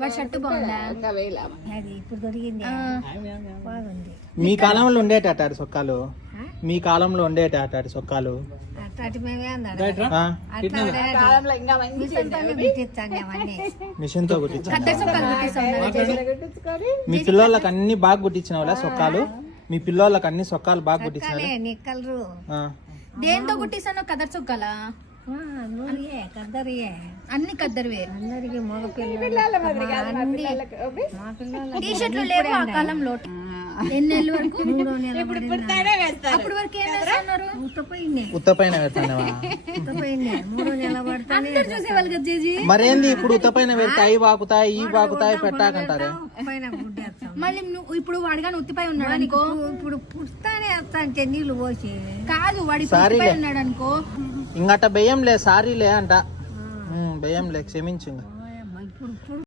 వాడి షర్ట్ బాగుందా? అది ఇప్పుడు దొరికింది బాగుంది. మీ కాలంలో ఉండేటారు సొక్కాలు, మీ కాలంలో ఉండేటారు సొక్కాలు. అట్లాంటి మేమే అన్నాడు ఆ, మిషన్ తో కుట్టించా. కద్దరు సొక్కాలు కుట్టిస్తాం. మీ పిల్లోళ్ళకి అన్ని బాగా కుట్టించినావులా సొక్కాలు? మీ పిల్లోళ్ళకి అన్ని సొక్కాలు బాగా కుట్టించినారు. నిక్కలు దేంతో కుట్టిస్తాను? కదర్ సొక్కాలా? కద్దరియే అన్ని కద్దరివే. అందరికి మగ పిల్లలు టీ షర్ట్లు లేవు ఆ కాలంలో. ఎన్ని నెలల వరకు? 3 నెలలు అప్పటి వరకు ఏం చేస్తున్నారు? ఉత్తపైన పెడతానేవా? 3 నెలలు పడతానే అందరు చూసేవాళ్ళు కదా జేజీ. మరేంది ఇప్పుడు ఉత్తపైన పెడితే అవి బాకుతాయి ఈ బాకుతాయి పెట్టాకంటారే. పైన గుడ్డేస్తాం. మళ్ళీ నువ్వు ఇప్పుడు వాడిగా ఉత్తిపై ఉన్నాడు అనుకో, ఇప్పుడు పుస్తానే వేస్తా అంటే నీళ్లు పోసి కాదు వాడి ఉత్తిపై ఉన్నాడు అనుకో, ఇంకట భయం లే, సారీలే అంట. భయం లే, క్షమించు. ఇప్పుడు